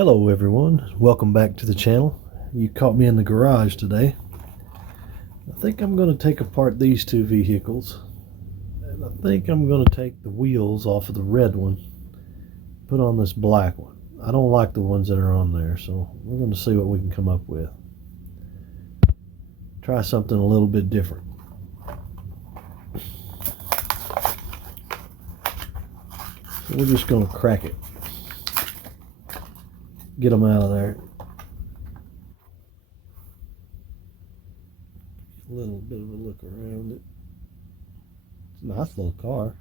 Hello everyone, welcome back to the channel. You caught me in the garage today. I think I'm going to take apart these two vehicles, and I think I'm going to take the wheels off of the red one, put on this black one. I don't like the ones that are on there, so we're going to see what we can come up with. Try something a little bit different. So we're just going to crack it. Get them out of there. A little bit of a look around it. It's a nice little car.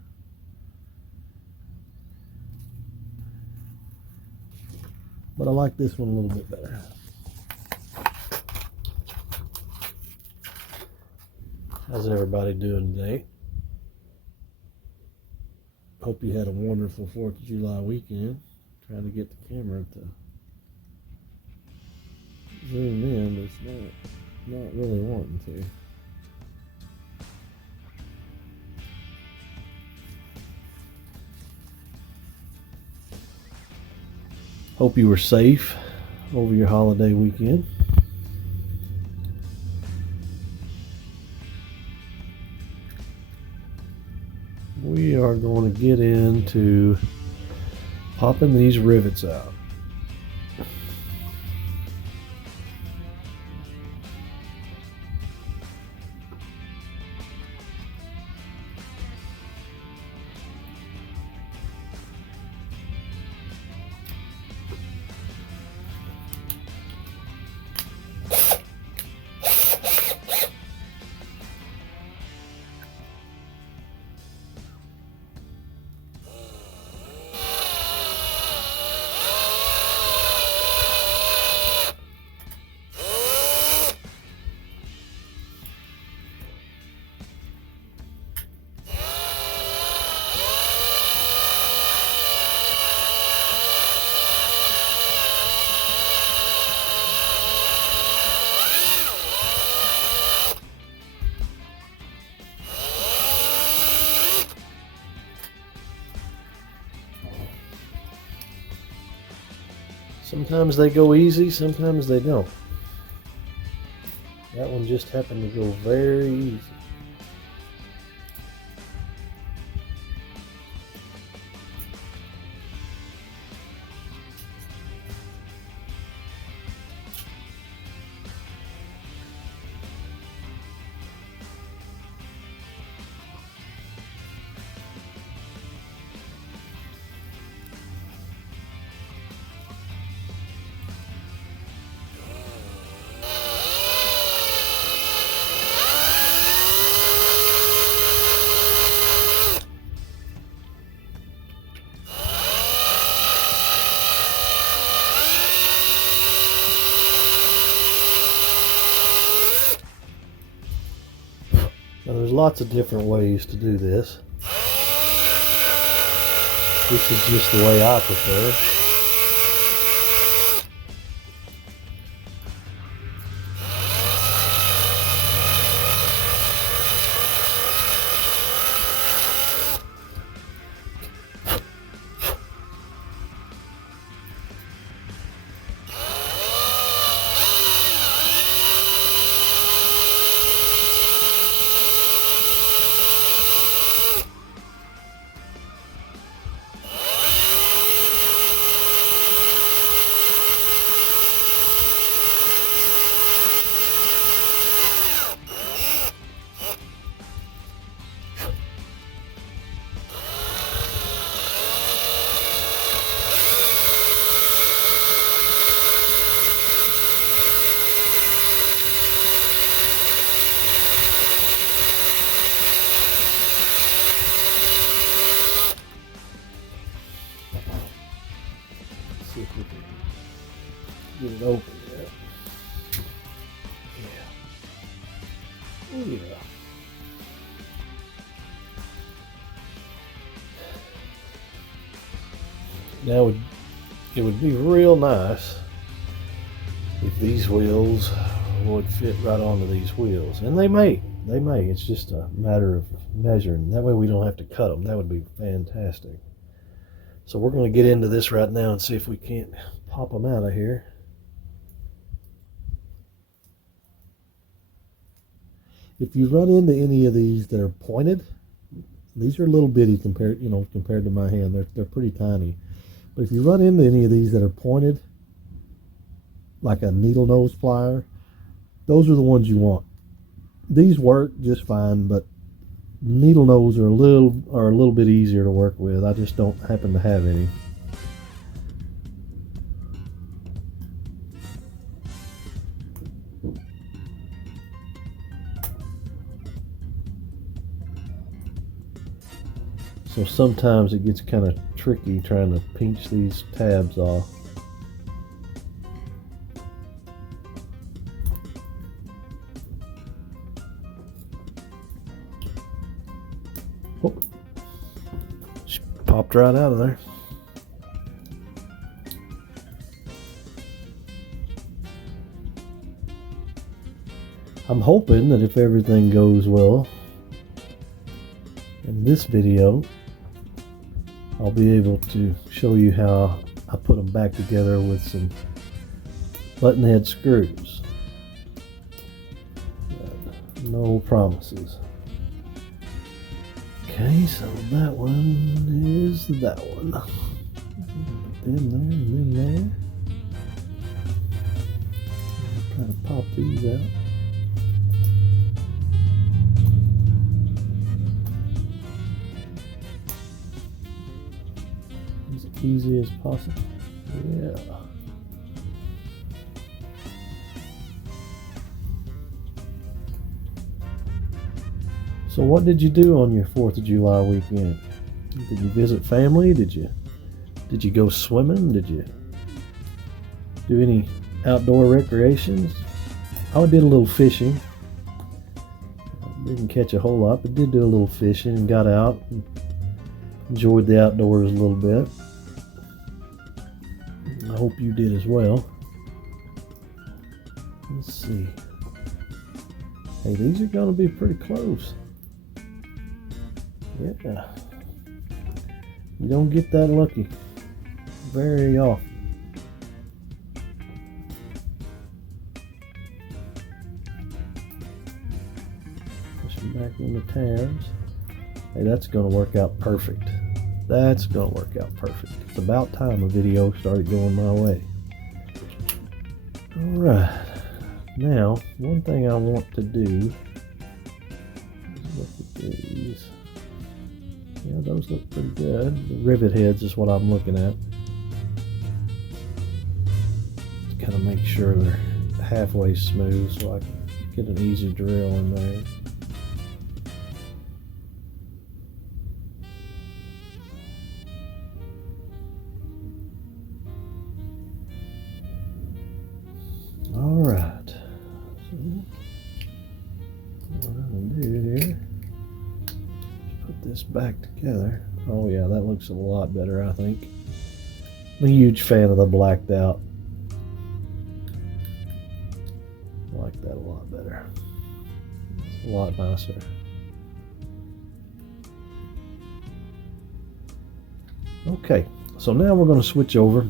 But I like this one a little bit better. How's everybody doing today? Hope you had a wonderful 4th of July weekend. Trying to get the camera to zoom in, but it's not really wanting to. Hope you were safe over your holiday weekend. We are going to get into popping these rivets out. Sometimes they go easy, sometimes they don't. That one just happened to go very easy. Now there's lots of different ways to do this. This is just the way I prefer. See if we can get it open yet. Yeah. Oh yeah. Now it would be real nice if these wheels would fit right onto these wheels, and they may. It's just a matter of measuring. That way we don't have to cut them. That would be fantastic. So we're going to get into this right now and see if we can't pop them out of here. If you run into any of these that are pointed, these are little bitty compared to my hand. They're pretty tiny. But if you run into any of these that are pointed, like a needle nose plier, those are the ones you want. These work just fine, but needle nose are a little bit easier to work with. I just don't happen to have any. So sometimes it gets kind of tricky trying to pinch these tabs off. Oh, she popped right out of there. I'm hoping that if everything goes well in this video, I'll be able to show you how I put them back together with some button head screws. But no promises. Okay, so that one is that one. Put them there and then there. Try to pop these out. As easy as possible. Yeah. So what did you do on your 4th of July weekend? Did you visit family? Did you go swimming? Did you do any outdoor recreations? I did a little fishing. Didn't catch a whole lot, but did do a little fishing and got out and enjoyed the outdoors a little bit. I hope you did as well. Let's see. Hey, these are going to be pretty close. Yeah. You don't get that lucky very often. Push them back in the tabs. Hey, that's going to work out perfect. That's going to work out perfect. It's about time a video started going my way. Alright. Now, one thing I want to do is look at these. Yeah, those look pretty good. The rivet heads is what I'm looking at. Just kind of make sure they're halfway smooth so I can get an easy drill in there. Alright, so what I'm going to do here is put this back together. Oh yeah, that looks a lot better, I think. I'm a huge fan of the blacked out. I like that a lot better. It's a lot nicer. Okay, so now we're going to switch over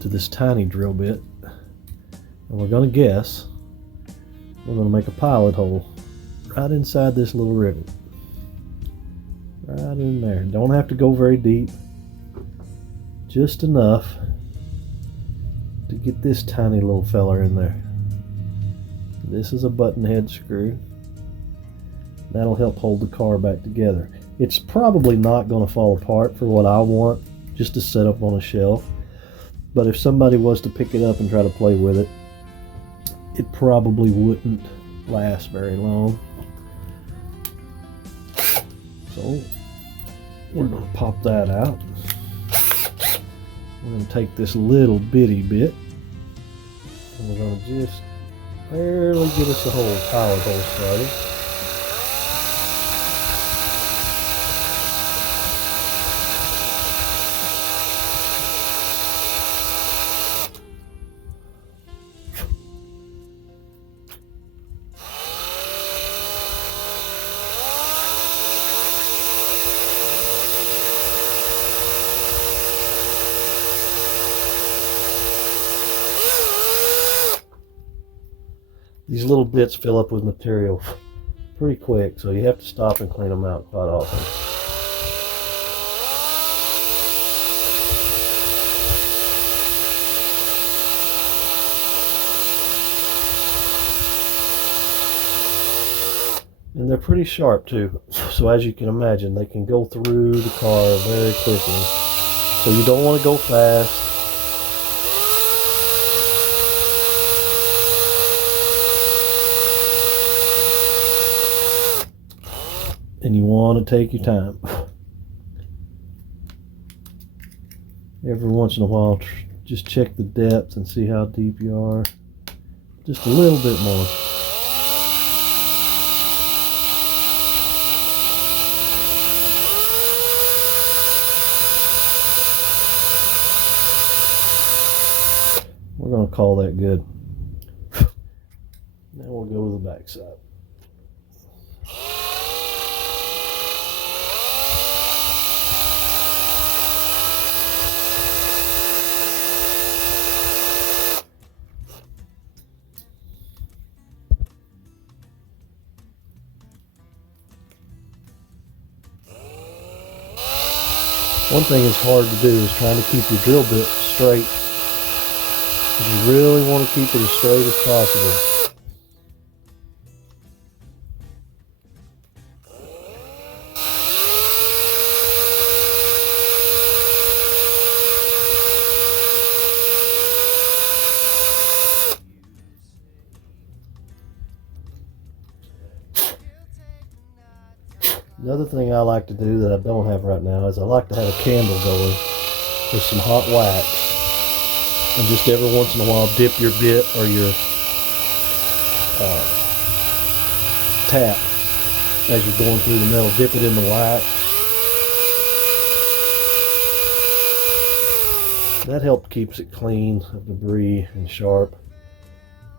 to this tiny drill bit. And we're going to guess, we're going to make a pilot hole right inside this little rivet. Right in there. Don't have to go very deep. Just enough to get this tiny little feller in there. This is a button head screw. That'll help hold the car back together. It's probably not going to fall apart for what I want, just to set up on a shelf. But if somebody was to pick it up and try to play with it, it probably wouldn't last very long. So we're going to pop that out. We're going to take this little bitty bit and we're going to just barely get us a whole pilot hole started. these little bits fill up with material pretty quick, so you have to stop and clean them out quite often. And they're pretty sharp too, so as you can imagine, they can go through the car very quickly. So you don't want to go fast. And you want to take your time. Every once in a while, just check the depth and see how deep you are. Just a little bit more. We're going to call that good. Now we'll go to the back side. One thing that's hard to do is trying to keep your drill bit straight. You really want to keep it as straight as possible. Another thing I like to do that I don't have right now is I like to have a candle going with some hot wax. And just every once in a while dip your bit or your tap as you're going through the metal. Dip it in the wax. That helps keeps it clean of debris and sharp.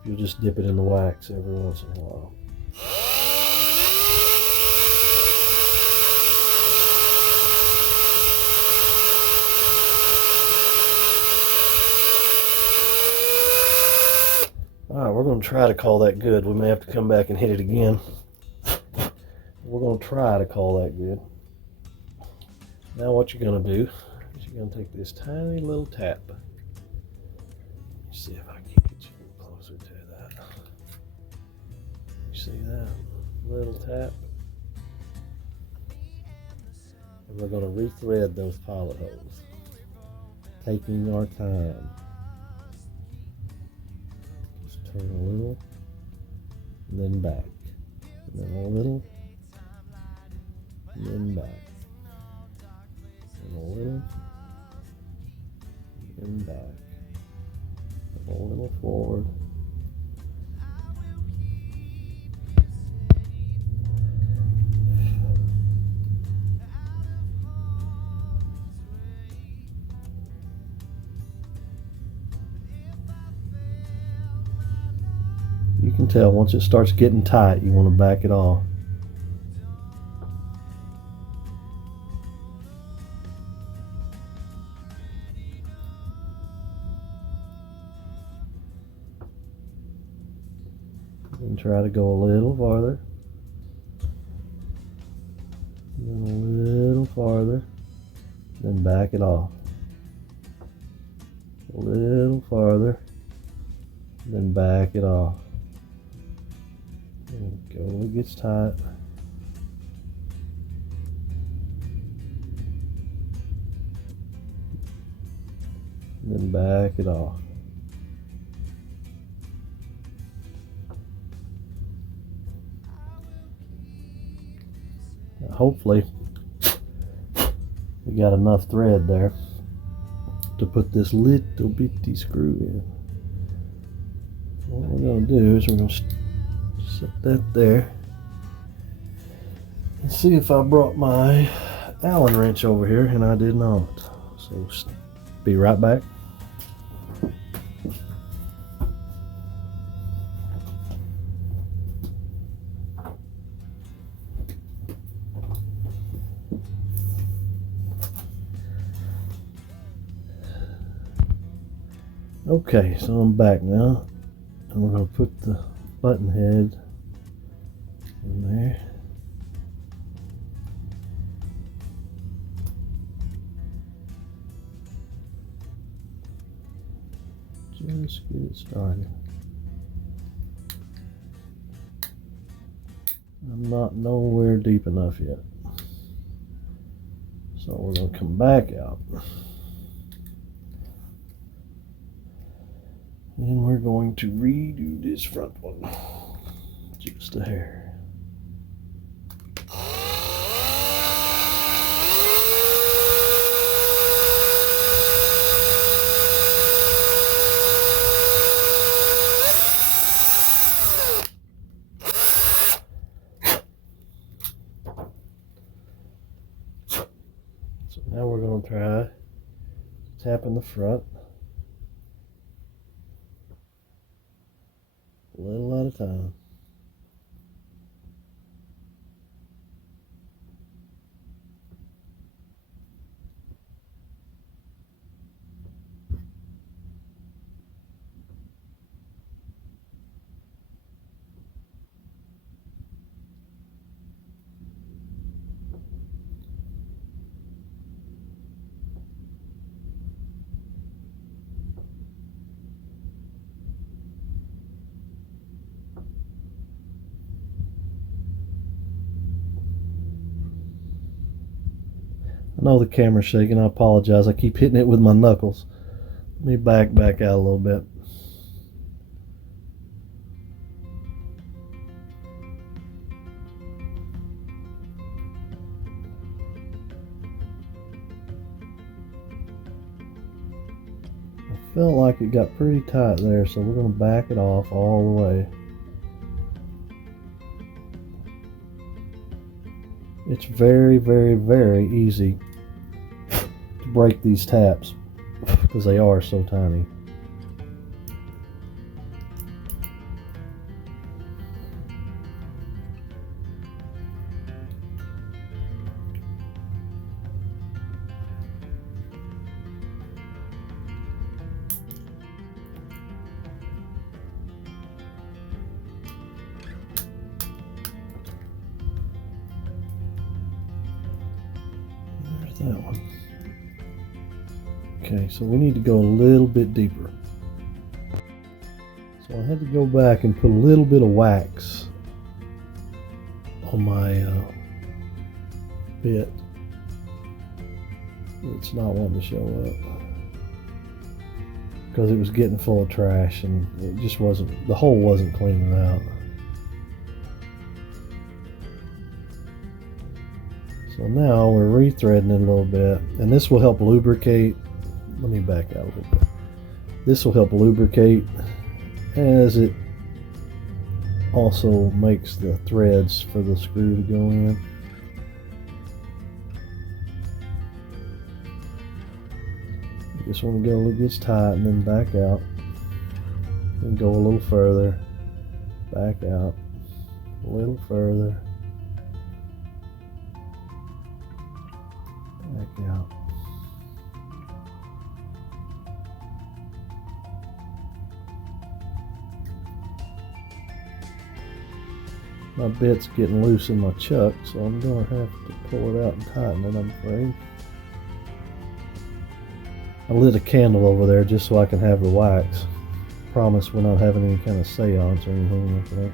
You'll just dip it in the wax every once in a while. Alright, we're going to try to call that good. We may have to come back and hit it again. We're going to try to call that good. Now what you're going to do is you're going to take this tiny little tap. Let's see if I can get you a little closer to that. You see that little tap? And we're going to rethread those pilot holes. Taking our time. Turn a little, and then back, and then a little, and then back, and a little, and back, and a little forward. You can tell once it starts getting tight, you want to back it off. And try to go a little farther. Then a little farther. Then back it off. A little farther. Then back it off. There we go, it gets tight. And then back it off. Now hopefully we got enough thread there to put this little bitty screw in. What we're going to do is we're going to set that there and see if I brought my Allen wrench over here, and I did not. So be right back. Okay, so I'm back now, and we're going to put the button head in there. Just get it started. I'm not nowhere deep enough yet. So we're going to come back out. And we're going to redo this front one. Just a hair. So now we're going to try tapping the front a little at a time. I know the camera's shaking. I apologize. I keep hitting it with my knuckles. Let me back out a little bit. I felt like it got pretty tight there, so we're going to back it off all the way. It's very, very, very easy to break these taps because they are so tiny. There's that one. Okay, so we need to go a little bit deeper. So I had to go back and put a little bit of wax on my bit. It's not wanting to show up because it was getting full of trash and it just wasn't, the hole wasn't cleaning out. So now we're rethreading it a little bit, and this will help lubricate. Let me back out a little bit. This will help lubricate as it also makes the threads for the screw to go in. You just want to go, it gets tight, and then back out, and go a little further, back out, a little further, back out. My bit's getting loose in my chuck, so I'm going to have to pull it out and tighten it, I'm afraid. I lit a candle over there just so I can have the wax. Promise we're not having any kind of seance or anything like that.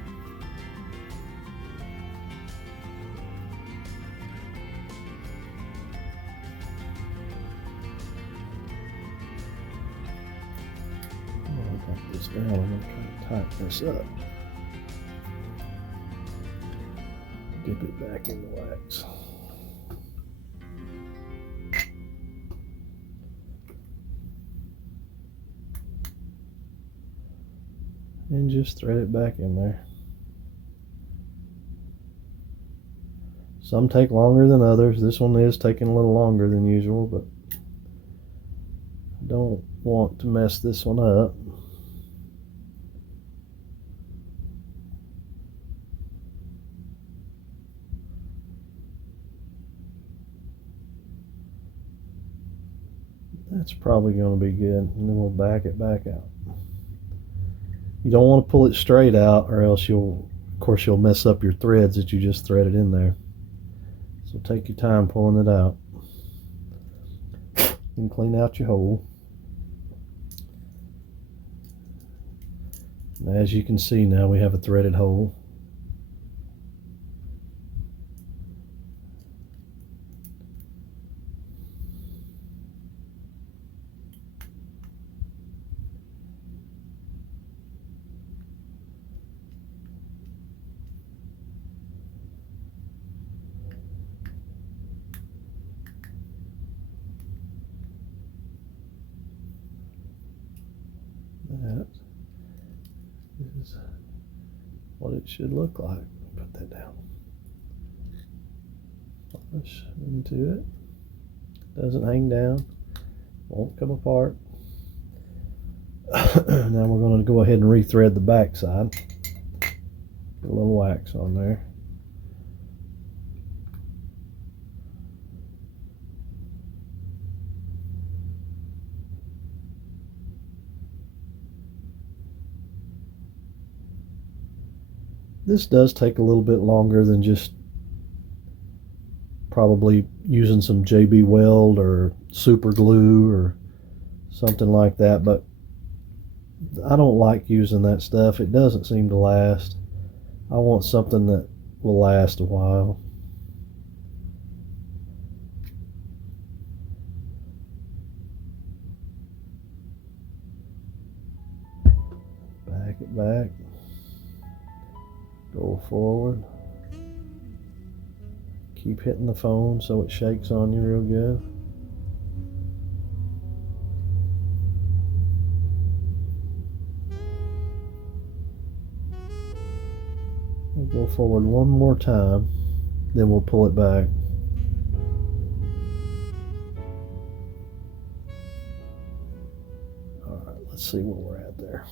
I'll put this down. I'm going to try to tighten this up. Dip it back in the wax. And just thread it back in there. Some take longer than others. This one is taking a little longer than usual, but I don't want to mess this one up. That's probably going to be good, and then we'll back it back out. You don't want to pull it straight out, or else you'll mess up your threads that you just threaded in there. So take your time pulling it out. And clean out your hole. And as you can see now, we have a threaded hole. That is what it should look like. Put that down. Push into it. Doesn't hang down. Won't come apart. Now we're going to go ahead and rethread the back side. Get a little wax on there. This does take a little bit longer than just probably using some JB Weld or super glue or something like that, but I don't like using that stuff. It doesn't seem to last. I want something that will last a while. Back it back. Go forward. Keep hitting the phone so it shakes on you real good. We'll go forward one more time, then we'll pull it back. Alright, let's see where we're at there.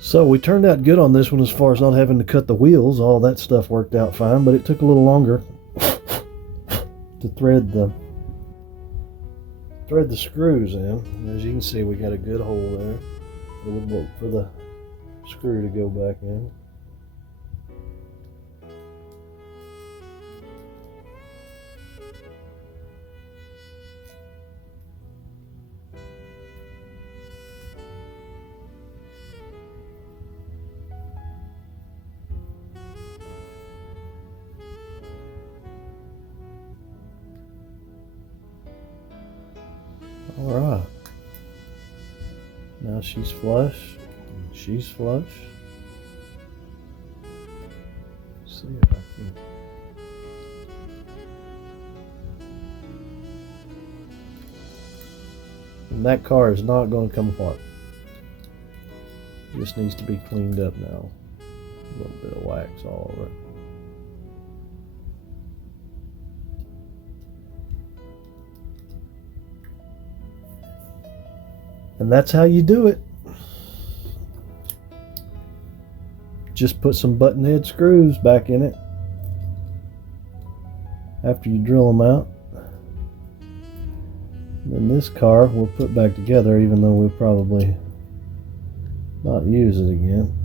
So we turned out good on this one as far as not having to cut the wheels. All that stuff worked out fine, but it took a little longer to thread the screws in. As you can see, we got a good hole there. It would work for the screw to go back in. All right. Now she's flush. She's flush. Let's see if I can. And that car is not going to come apart. Just needs to be cleaned up now. A little bit of wax all over it. And that's how you do it. Just put some button head screws back in it after you drill them out. Then this car we'll put back together, even though we'll probably not use it again.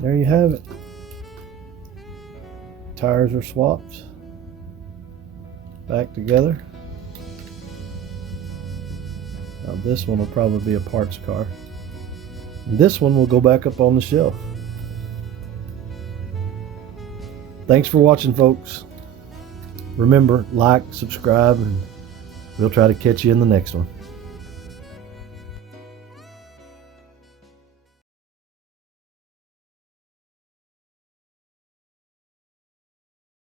There you have it. Tires are swapped back together. Now this one will probably be a parts car. And this one will go back up on the shelf. Thanks for watching, folks. Remember, like, subscribe, and we'll try to catch you in the next one.